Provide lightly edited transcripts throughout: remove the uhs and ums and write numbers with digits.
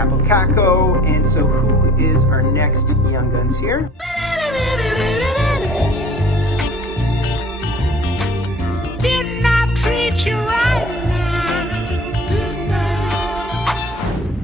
Capo Caco. And so who is our next Young Guns here? Didn't I treat you right now?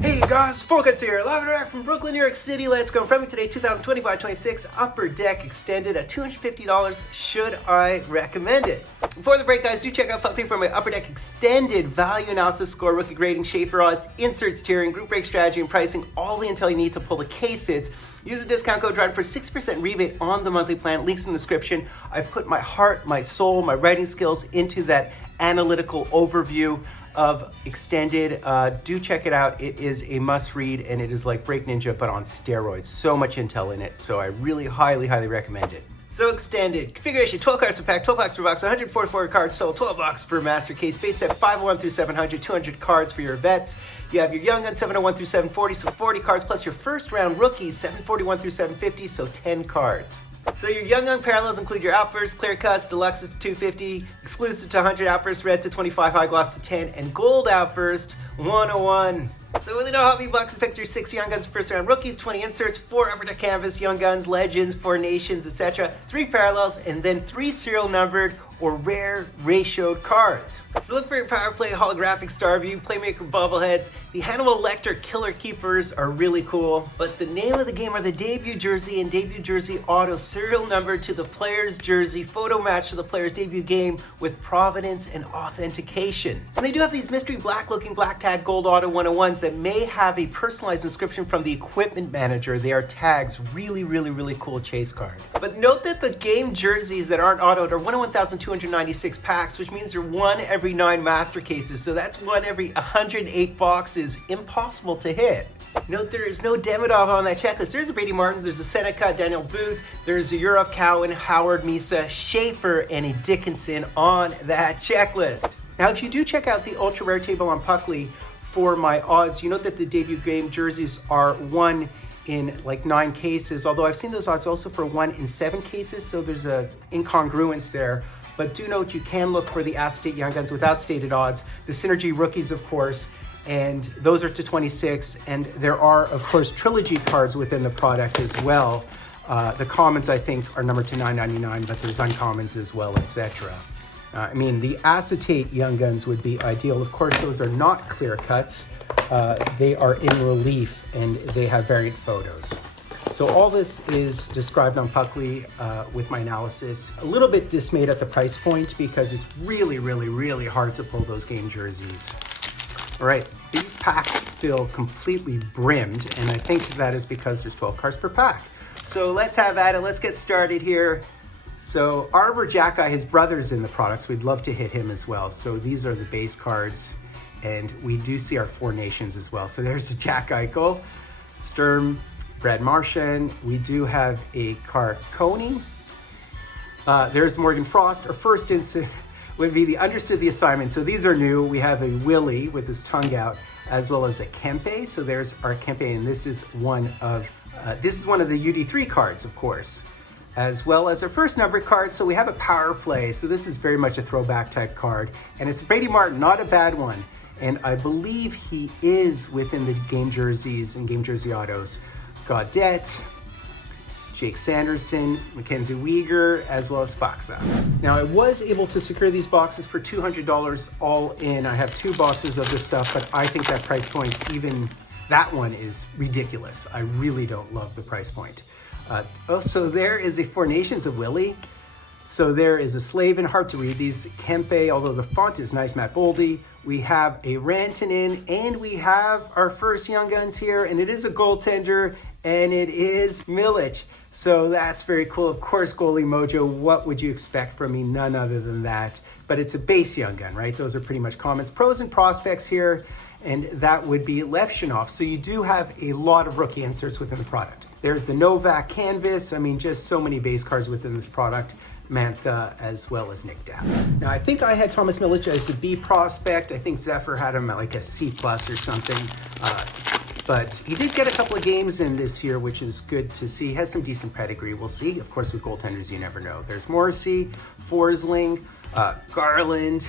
Hey guys, Fultoncards here, live and direct from Brooklyn, New York City. Let's go. From me today, 2025-26 Upper Deck Extended at $250. Should I recommend it? Before the break, guys, do check out Puck for my Upper Deck Extended value analysis, score, rookie grading, Schaefer odds, inserts, tiering, group break strategy, and pricing. All the intel you need to pull the cases. Use the discount code DRIVE for 6% rebate on the monthly plan. Links in the description. I put my heart, my soul, my writing skills into that analytical overview of Extended. Do check it out. It is a must read, and it is like Break Ninja but on steroids. So much intel in it, so I really highly recommend it. So Extended configuration: 12 cards per pack, 12 packs per box, 144 cards total, 12 bucks per master case. Base set 501 through 700, 200 cards for your vets. You have your Young Gun 701 through 740, so 40 cards, plus your first round rookies 741 through 750, so 10 cards. So your Young Gun parallels include your Outburst, Clear Cuts, Deluxe to 250, Exclusive to 100, Outburst Red to 25, High Gloss to 10, and Gold Outburst 101. So with no hobby box, pick through 6 Young Guns first round rookies, 20 inserts, 4 Upper Deck Canvas, Young Guns, Legends, 4 Nations, etc., 3 parallels, and then 3 serial numbered or rare ratioed cards. So look for your Power Play Holographic Star View, Playmaker Bobbleheads. The Hannibal Lecter Killer Keepers are really cool, but the name of the game are the debut jersey and debut jersey auto serial number to the player's jersey, photo match to the player's debut game with provenance and authentication. And they do have these mystery black looking black tag gold auto 101s that may have a personalized inscription from the equipment manager. They are tags. Really cool chase card. But note that the game jerseys that aren't autoed are 101,296 packs, which means they're 1 every 9 master cases. So that's 1 every 108 boxes. Impossible to hit. Note there is no Demidov on that checklist. There's a Brady Martin, there's a Seneca, Daniel Booth, there's a Yurov Cowan, Howard Misa, Schaefer, and a Dickinson on that checklist. Now, if you do check out the ultra rare table on Puckly for my odds, you know that the debut game jerseys are 1 in like 9 cases, although I've seen those odds also for 1 in 7 cases, so there's a incongruence there. But do note you can look for the acetate Young Guns without stated odds, the Synergy rookies, of course, and those are to 26, and there are, of course, trilogy cards within the product as well. The commons, I think, are numbered to $9.99, but there's uncommons as well, etc. I mean, the acetate Young Guns would be ideal. Of course, those are not clear cuts. They are in relief, and they have variant photos. So all this is described on Puckly with my analysis. A little bit dismayed at the price point because it's really hard to pull those game jerseys. All right, these packs feel completely brimmed, and I think that is because there's 12 cards per pack. So let's have at it. Let's get started here. So Arbor Jacki, his brother's in the products. We'd love to hit him as well. So these are the base cards, and we do see our 4 nations as well. So there's Jack Eichel, Sturm, Brad Marchand. We do have a Carconi. There's Morgan Frost. Our first instant would be the Understood the Assignment. So these are new. We have a Willie with his tongue out, as well as a Kempe. So there's our Kempe, and this is one of the UD3 cards, of course, as well as our first numbered card. So we have a Power Play. So this is very much a throwback type card, and it's Brady Martin, not a bad one. And I believe he is within the game jerseys and game jersey autos. Gaudette, Jake Sanderson, Mackenzie Weegar, as well as Faxa. Now, I was able to secure these boxes for $200 all in. I have 2 boxes of this stuff, but I think that price point, even that one, is ridiculous. I really don't love the price point. So there is a 4 Nations of Willie. So there is a Slave and hard to read. These Kempe, although the font is nice, Matt Boldy. We have a Rantanen, and we have our first Young Guns here, and it is a goaltender, and it is Milic. So that's very cool. Of course, Goalie Mojo, what would you expect from me? None other than that. But it's a base Young Gun, right? Those are pretty much comments. Pros and prospects here, and that would be Levshinov. So you do have a lot of rookie inserts within the product. There's the Novak Canvas. I mean, just so many base cards within this product. Mantha, as well as Nick Dow. Now, I think I had Thomas Milic as a B prospect. I think Zephyr had him at like a C+ or something. But he did get a couple of games in this year, which is good to see. He has some decent pedigree. We'll see. Of course, with goaltenders, you never know. There's Morrissey, Forsling, Garland,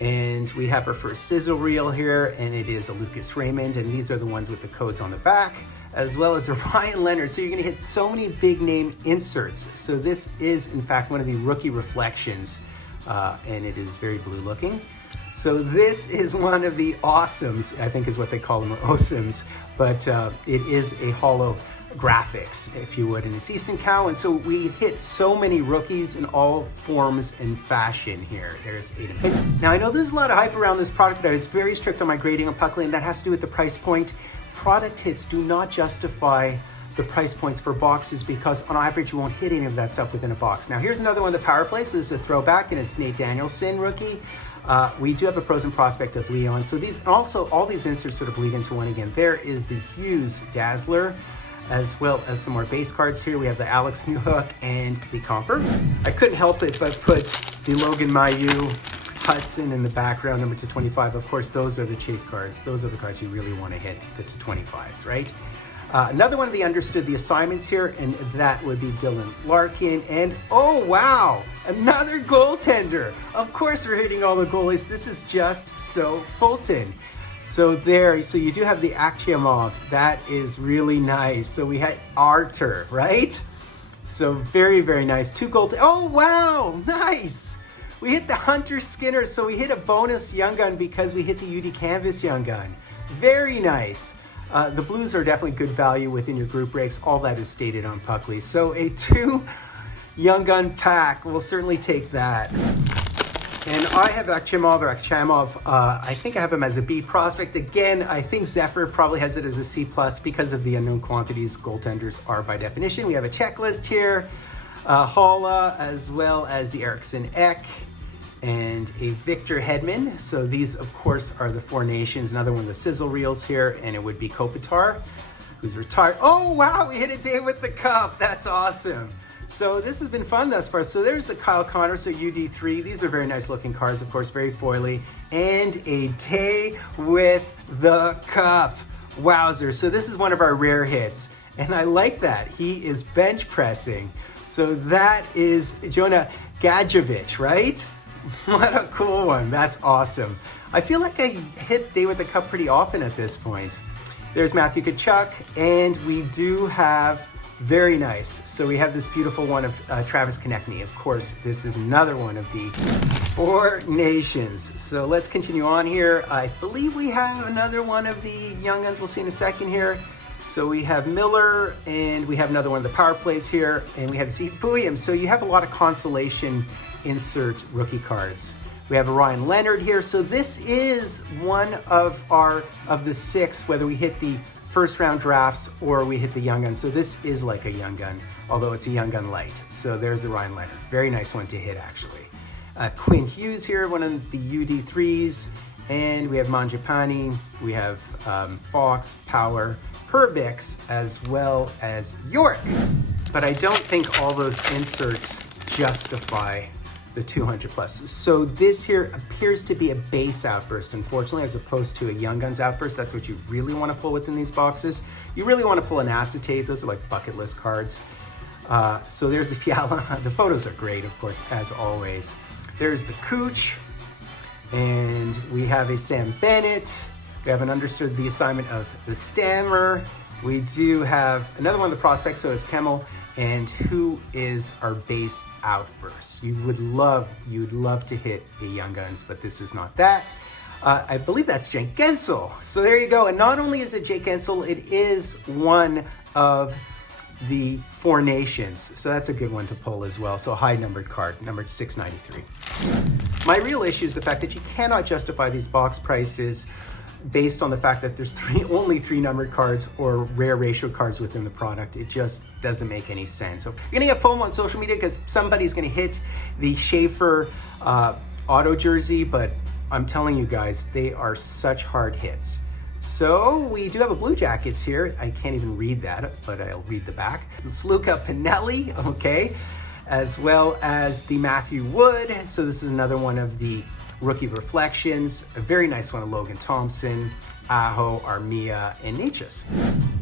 And we have our first sizzle reel here, and it is a Lucas Raymond, and these are the ones with the codes on the back, as well as a Ryan Leonard. So you're gonna hit so many big name inserts. So this is in fact one of the rookie reflections, and it is very blue looking. So this is one of the awesomes, I think is what they call them, or awesomes, but it is a holo graphics, if you would, and it's Easton Cow. And so we hit so many rookies in all forms and fashion here. There's 8 of them. Now I know there's a lot of hype around this product, but I was very strict on my grading on Puckley, and that has to do with the price point. Product hits do not justify the price points for boxes, because on average you won't hit any of that stuff within a box. Now here's another one, the Power Play. So this is a throwback, and it's Nate Danielson rookie. We do have a pros and prospect of Leon. So these, also all these inserts sort of bleed into one again. There is the Hughes Dazzler, as well as some more base cards here. We have the Alex Newhook and the Comper. I couldn't help it but put the Logan Mailloux Hudson in the background, number 225. Of course, those are the chase cards. Those are the cards you really want to hit, the 225s, right? Another one of the understood the assignments here, and that would be Dylan Larkin. And oh wow, another goaltender. Of course we're hitting all the goalies. This is just so Fulton. So there, so you do have the Akhtyamov. That is really nice. So we had Artur, right? So very, very nice. 2 gold. Oh wow, nice. We hit the Hunter Skinner. So we hit a bonus Young Gun because we hit the UD Canvas Young Gun. Very nice. The blues are definitely good value within your group breaks. All that is stated on Puckley. So a 2 Young Gun pack, we'll certainly take that. And I have Akhtyamov. I think I have him as a B prospect. Again, I think Zephyr probably has it as a C+ because of the unknown quantities goaltenders are by definition. We have a checklist here, Holla, as well as the Eriksson Ek, and a Victor Hedman. So these, of course, are the 4 nations. Another one of the sizzle reels here, and it would be Kopitar, who's retired. Oh, wow, we hit a day with the cup. That's awesome. So this has been fun thus far. So there's the Kyle Connor, so UD3. These are very nice looking cards, of course, very foily. And a day with the cup. Wowzer. So this is one of our rare hits. And I like that. He is bench pressing. So that is Jonah Gadjevich, right? What a cool one. That's awesome. I feel like I hit day with the cup pretty often at this point. There's Matthew Tkachuk, and we do have very nice. So we have this beautiful one of Travis Konechny. Of course, this is another one of the 4 nations. So let's continue on here. I believe we have another one of the Young Guns. We'll see in a second here. So we have Miller, and we have another one of the Power Plays here, and we have Zeke Williams. So you have a lot of consolation insert rookie cards. We have a Ryan Leonard here. So this is one of the 6, whether we hit the first round drafts or we hit the Young Gun. So this is like a Young Gun, although it's a Young Gun light. So there's the Ryan Leonard. Very nice one to hit, actually. Quinn Hughes here, one of the UD3s. And we have Mangiapane, we have Fox, Power, Herbix, as well as York. But I don't think all those inserts justify the 200+. So this here appears to be a base outburst, unfortunately, as opposed to a Young Guns outburst. That's what you really want to pull within these boxes. You really want to pull an acetate. Those are like bucket list cards. So there's the Fiala. The photos are great, of course, as always. There's the Cooch, and we have a Sam Bennett. We haven't understood the assignment of the Stammer. We do have another one of the prospects, so it's Kemmel. And who is our base outburst? You'd love to hit the Young Guns, but this is not that. I believe that's Jake Gensel. So there you go. And not only is it Jake Gensel, it is one of the 4 nations. So that's a good one to pull as well. So a high numbered card, number 693. My real issue is the fact that you cannot justify these box prices based on the fact that there's only 3 numbered cards or rare ratio cards within the product. It just doesn't make any sense. So you're gonna get FOMO on social media because somebody's gonna hit the Schaefer auto jersey, but I'm telling you guys, they are such hard hits. So we do have a Blue Jackets here. I can't even read that, but I'll read the back. Sluka Pinelli, okay, as well as the Matthew Wood. So this is another one of the rookie reflections. A very nice one of Logan Thompson. Aho, Armia, and Natchez.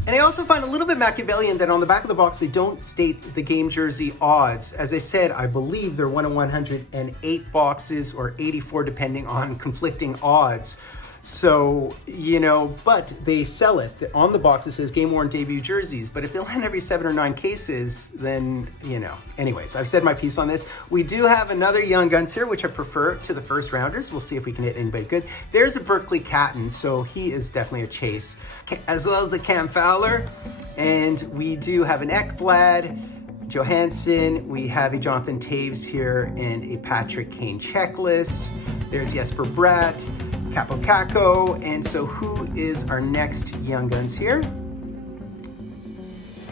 And I also find a little bit Machiavellian that on the back of the box they don't state the game jersey odds. As I said, I believe they're 1 in 108 boxes or 84 depending on conflicting odds. So, you know, but they sell it. On the box it says game worn debut jerseys, but if they land every 7 or 9 cases, then, you know. Anyways, I've said my piece on this. We do have another Young Guns here, which I prefer to the first rounders. We'll see if we can hit anybody good. There's a Berkeley Catton, so he is definitely a chase, as well as the Cam Fowler. And we do have an Ekblad, Johansson, we have a Jonathan Taves here, and a Patrick Kane checklist. There's Jesper Bratt, Capo Caco, and so who is our next Young Guns here?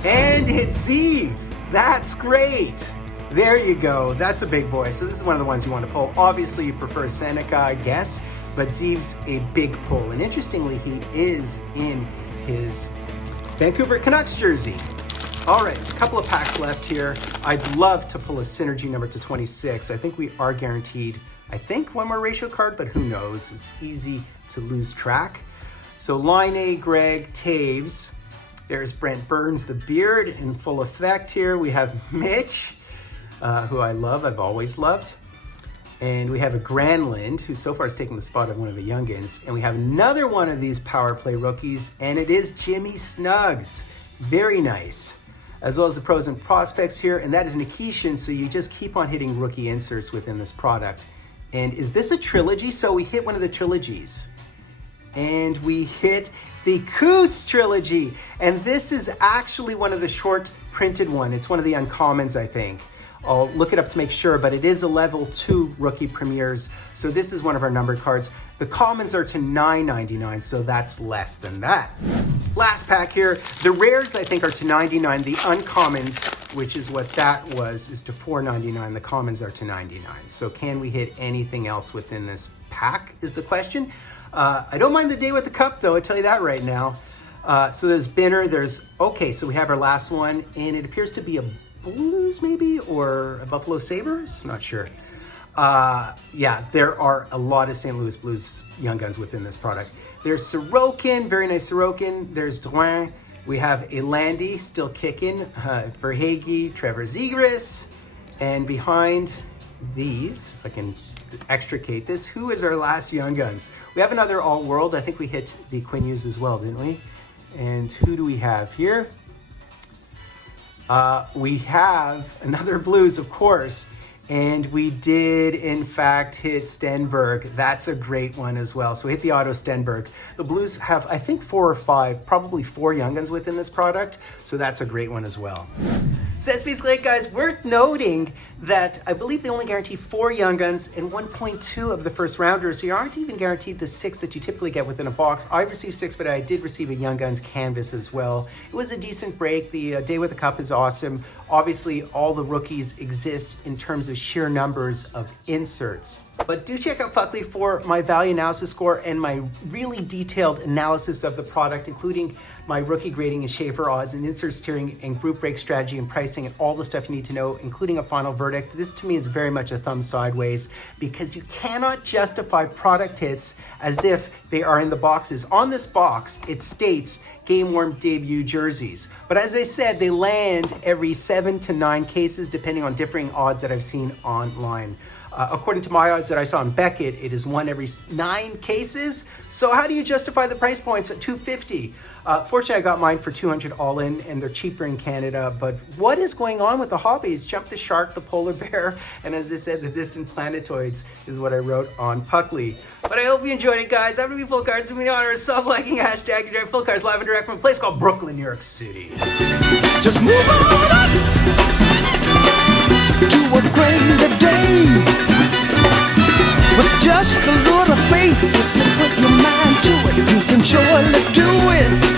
And it's Zeev! That's great! There you go, that's a big boy. So this is one of the ones you want to pull. Obviously you prefer Seneca, I guess, but Zeev's a big pull. And interestingly, he is in his Vancouver Canucks jersey. All right, a couple of packs left here. I'd love to pull a Synergy number to 26. I think we are guaranteed, I think, one more ratio card, but who knows? It's easy to lose track. So Line A, Greg, Taves. There's Brent Burns, the beard in full effect here. We have Mitch, who I love, I've always loved. And we have a Granlund, who so far is taking the spot of one of the youngins. And we have another one of these power play rookies, and it is Jimmy Snuggs. Very nice. As well as the pros and prospects here, and that is Nikishin, so you just keep on hitting rookie inserts within this product. And is this a trilogy? So we hit one of the trilogies. And we hit the Coots trilogy. And this is actually one of the short printed one. It's one of the uncommons, I think. I'll look it up to make sure, but it is a level 2 rookie premieres. So this is one of our numbered cards. The commons are to $9.99, so that's less than that. Last pack here. The rares, I think, are to $99. The uncommons, which is what that was, is to $4.99. The commons are to $99. So can we hit anything else within this pack is the question. I don't mind the day with the cup, though. I tell you that right now. So there's Binner. Okay, so we have our last one, and it appears to be a Blues maybe, or a Buffalo Sabres, not sure. Yeah, there are a lot of St. Louis Blues Young Guns within this product. There's Sorokin, very nice Sorokin. There's Drouin. We have a Landy still kicking, Verhaeghe, Trevor Zegras, and behind these, if I can extricate this, who is our last Young Guns? We have another All World. I think we hit the Quinn Hughes as well, didn't we? And who do we have here? We have another Blues, of course, and we did, in fact, hit Stenberg. That's a great one as well. So we hit the auto Stenberg. The Blues have, I think, 4 or 5, probably 4 Young Guns within this product, so that's a great one as well. So that's basically it, guys. Worth noting that I believe they only guarantee 4 Young Guns and 1.2 of the first rounders, so you aren't even guaranteed the 6 that you typically get within a box. I received 6, but I did receive a Young Guns canvas as well. It was a decent break. The Day with the Cup is awesome. Obviously, all the rookies exist in terms of sheer numbers of inserts. But do check out Puckley for my value analysis score and my really detailed analysis of the product, including my rookie grading and Schaefer odds and insert steering and group break strategy and pricing and all the stuff you need to know, including a final verdict. This to me is very much a thumb sideways because you cannot justify product hits as if they are in the boxes. On this box, it states game worn debut jerseys. But as I said, they land every 7 to 9 cases depending on differing odds that I've seen online. According to my odds that I saw in Beckett, it is 1 every 9 cases. So how do you justify the price points at $250? Fortunately, I got mine for $200 all in, and they're cheaper in Canada. But what is going on with the hobbies? Jump the shark, the polar bear, and as I said, the distant planetoids is what I wrote on Puckley. But I hope you enjoyed it, guys. I'm going to be Fultoncards. With me the honor of sub-liking hashtag drive Fultoncards live and direct from a place called Brooklyn, New York City. Just move on up to a greater day. With just a little faith, if you put your mind to it, you can surely do it.